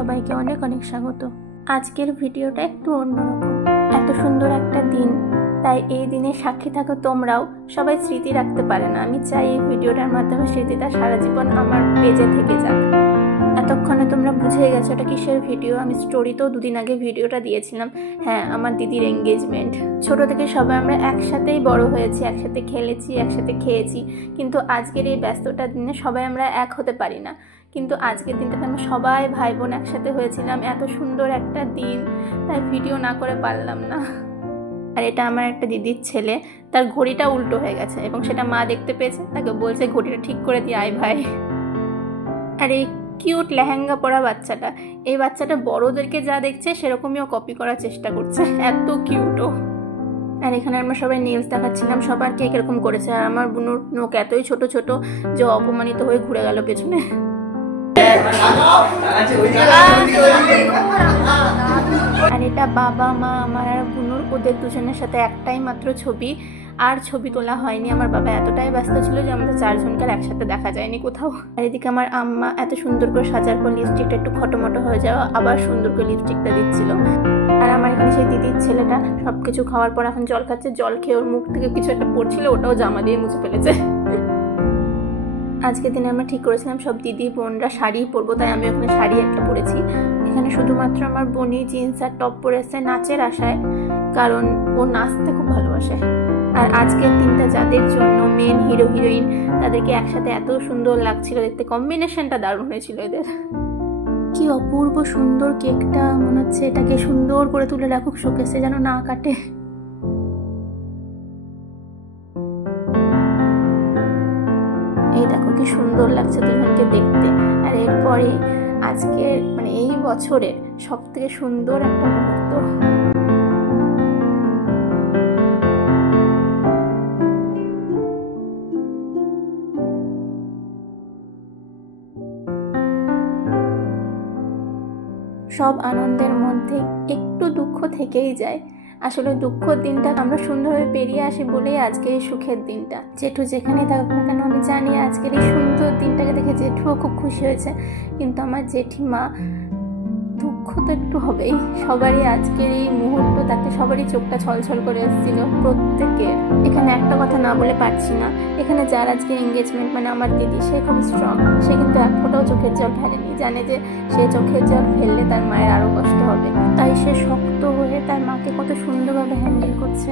সবাইকে অনেক অনেক স্বাগত। আজকের ভিডিওটা একটু অন্যরকম। এত সুন্দর একটা দিন, তাই এই দিনে সাক্ষী থাকো তোমরাও। সবাই স্মৃতি রাখতে পারে না, আমি চাই এই ভিডিওটার মাধ্যমে স্মৃতিটা সারা জীবন আমার পেজে থেকে যাক। এতক্ষণে তোমরা বুঝে গেছো এটা কিসের ভিডিও। আমি স্টোরিতেও দুদিন আগে ভিডিওটা দিয়েছিলাম। হ্যাঁ, আমার দিদির এঙ্গেজমেন্ট। ছোট থেকে সবাই আমরা একসাথেই বড় হয়েছি, একসাথে খেলেছি, একসাথে খেয়েছি, কিন্তু আজকের এই ব্যস্ততার দিনে সবাই আমরা এক হতে পারি না। কিন্তু আজকের দিনটাতে আমরা সবাই ভাই বোন একসাথে হয়েছিলাম। এত সুন্দর একটা দিন, তাই ভিডিও না করে পারলাম না। আর এটা আমার একটা দিদির ছেলে, তার ঘড়িটা উল্টো হয়ে গেছে এবং সেটা মা দেখতে পেয়েছে, তাকে বলছে ঘড়িটা ঠিক করে দিয়ে আয় ভাই। আর এই কিউট লেহেঙ্গা পরা বাচ্চাটা, এই বাচ্চাটা বড়দেরকে যা দেখছে সেরকমই ও কপি করার চেষ্টা করছে, এত কিউটও। আর এখানে আমরা সবাই নেলস দেখাচ্ছিলাম, সবার কে কিরকম করেছে। আর আমার বুনুর নোক এতই ছোট ছোট যে অপমানিত হয়ে ঘুরে গেল পেছনে। আর এটা বাবা মা আমার আর বুনুর, ওদের দুজনের সাথে একটাই মাত্র ছবি, আর ছবি তোলা হয়নি। আমার বাবা এতটাই ব্যস্ত ছিল যে আমাদের চারজনকে একসাথে দেখা যায়নি কোথাও। আর এদিকে আমার আম্মা এত সুন্দর করে সাজার পর লিপস্টিকটা একটু খটোমটো হয়ে যাওয়া, আবার সুন্দর করে লিপস্টিকটা দিচ্ছিল। আর আমার এখানে সেই দিদির ছেলেটা সবকিছু খাওয়ার পর এখন জল খাচ্ছে। জল খেয়ে ওর মুখ থেকে কিছু একটা পড়ছিল, ওটাও জামা দিয়ে মুছে ফেলেছে। আজকের দিনে আমরা ঠিক করেছিলাম সব দিদি বোনরা শাড়ি পরবো, তাই আমি ওখানে শাড়ি একটা পরেছি। এখানে শুধুমাত্র আমার বোনই জিন্স আর টপ পরেছে নাচের আশায়, কারণ ও নাচতে খুব ভালোবাসে। আর আজকের দিনটা যাদের জন্য মেন হিরো হিরোইন, তাদেরকে একসাথে এত সুন্দর লাগছিল দেখতে, কম্বিনেশনটা দারুণ হয়েছিল এদের। কি অপূর্ব সুন্দর কেকটা, মনে হচ্ছে এটাকে সুন্দর করে তুলে রাখুক শোকেসে, যেন না কাটে। এই দেখো কি সুন্দর লাগছে দুজনকে দেখতে। আর এরপরে আজকের মানে এই বছরের সব থেকে সুন্দর একটা মুহূর্ত। সব আনন্দের মধ্যে একটু দুঃখ থেকেই যায়। আসলে দুঃখের দিনটা আমরা সুন্দরভাবে পেরিয়ে আসি বলেই আজকে এই সুখের দিনটা। জেঠু যেখানে থাকুক না কেন, আমি জানি আজকের এই সুন্দর দিনটাকে দেখে জেঠুও খুব খুশি হয়েছে। কিন্তু আমার জেঠিমা, দুঃখ তো একটু হবেই। সবারই আজকের এই মুহূর্ত, তাতে সবারই চোখটা ছলছল করে এসেছিল প্রত্যেকের। এখানে একটা কথা না বলে পারছি না, এখানে যার আজকে এঙ্গেজমেন্ট মানে আমার দিদি, সে খুব স্ট্রং। সে কিন্তু এক ফোঁটাও চোখের জল ফেলেনি, জানে যে সে চোখের জল ফেললে তার মায়ের আরো কষ্ট হবে, তাই সে শক্ত হয়ে তার মাকে কত সুন্দরভাবে হ্যান্ডেল করছে।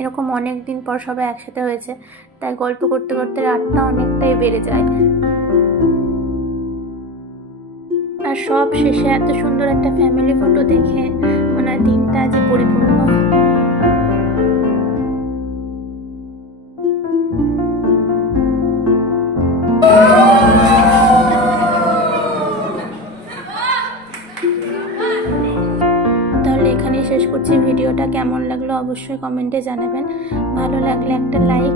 এরকম অনেক দিন পর সবাই একসাথে হয়েছে, তাই গল্প করতে করতে রাতটা অনেকটাই বেড়ে যায়। আর সব শেষে এত সুন্দর একটা ফ্যামিলি ফটো দেখে মনে হয় দিনটা আজ পরিপূর্ণ। তাহলে এখানেই শেষ করছি ভিডিওটা। কেমন লাগলো অবশ্যই কমেন্টে জানাবেন। ভালো লাগলে একটা লাইক